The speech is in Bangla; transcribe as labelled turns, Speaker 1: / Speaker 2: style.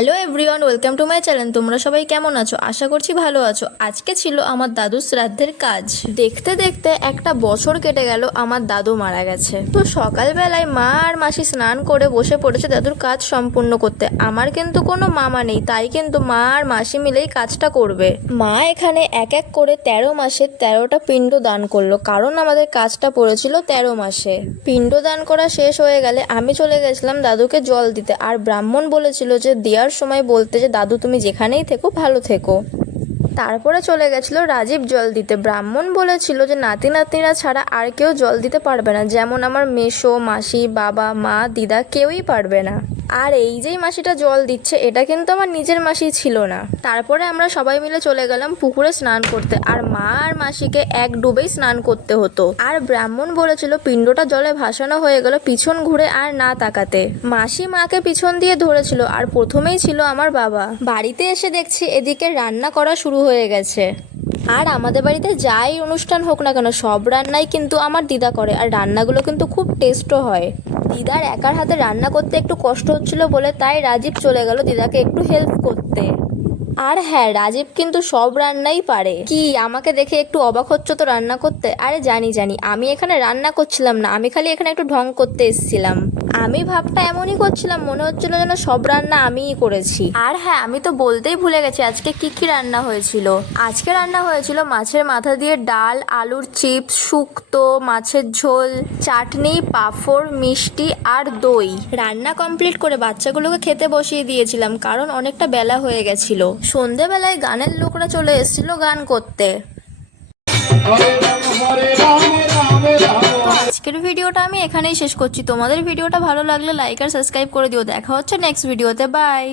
Speaker 1: Hello everyone, welcome to my channel. তোমরা সবাই কেমন আছো? আশা করছি ভালো আছো। আজকে ছিল আমার দাদুর শ্রাদ্ধের কাজ। দেখতে দেখতে একটা বছর কেটে গেল, আমার দাদু মারা গেছে। তো সকালবেলায় মা আর মাসি স্নান করে বসে পড়েছে দাদুর কাজ সম্পূর্ণ করতে। আমার কিন্তু কোনো মামা নেই, তাই কিন্তু মা আর মাসি মিলেই কাজটা করবে। মা এখানে এক এক করে তেরো মাসে তেরোটা পিণ্ড দান করল, কারণ আমাদের কাজটা পড়েছিল তেরো মাসে। পিণ্ড দান করা শেষ হয়ে গেলে আমি চলে গেছিলাম দাদুকে জল দিতে। আর ব্রাহ্মণ বলেছিল যে দেওয়ার সময় বলতে যে, দাদু, তুমি যেখানেই থেকো, ভালো থেকো। তারপরে চলে গেছিল রাজীব জল দিতে। ব্রাহ্মণ বলেছিল যে, নাতি, নাতনিরা ছাড়া আর কেউ জল দিতে পারবে না। যেমন আমার মেসো, মাসি, বাবা, মা, দিদা কেউই পারবে না। আর এই যেই মাসিটা জল দিচ্ছে, এটা কিন্তু আমার নিজের মাসি ছিল না। তারপরে আমরা সবাই মিলে চলে গেলাম পুকুরে স্নান করতে। আর মা আর মাসিকে এক ডুবেই স্নান করতে হতো। আর ব্রাহ্মণ বলেছিল, পিণ্ডটা জলে ভাসানো হয়ে গেল পিছন ঘুরে আর না তাকাতে। মাসি মাকে পিছন দিয়ে ধরেছিল, আর প্রথমেই ছিল আমার বাবা। বাড়িতে এসে দেখছি এদিকে রান্না করা শুরু হয়ে গেছে। আর আমাদের বাড়িতে যাই অনুষ্ঠান হোক না কেন, সব রান্নাই কিন্তু আমার দিদা করে, আর রান্নাগুলো কিন্তু খুব টেস্টও হয়। দিদার একার হাতে রান্না করতে একটু কষ্ট হচ্ছিল বলে তাই রাজীব চলে গেল দিদাকে একটু হেল্প করতে। আর হ্যাঁ রাজীব কিন্তু সব রান্নাই পারে। কি, আমাকে দেখে একটু অবাক হচ্ছ তো রান্না করতে? আরে জানি জানি। আমি এখানে রান্না করছিলাম না, আমি খালি এখানে একটু ঢং করতে এসেছিলাম। আমি ভাবটা এমনই করছিলাম, মনে হচ্ছিল যেন সব রান্না আমিই করেছি। আর হ্যাঁ আমি তো বলতেই ভুলে গেছি, আজকে কি কি রান্না হয়েছিল? আজকে রান্না হয়েছিল মাছের মাথা দিয়ে ডাল, আলুর চিপস, শুক্তো, মাছের ঝোল, চাটনি, পাঁপড়, মিষ্টি আর দই। রান্না কমপ্লিট করে বাচ্চাগুলোকে খেতে বসিয়ে দিয়েছিলাম, কারণ অনেকটা বেলা হয়ে গেছিল। সন্ধেবেলায় গানের লোকরা চলে এসেছিল গান করতে। আজকের ভিডিওটা আমি এখানেই শেষ করছি। তোমাদের ভিডিওটা ভালো লাগলে লাইক আর সাবস্ক্রাইব করে দিও। দেখা হচ্ছে নেক্সট ভিডিওতে বাই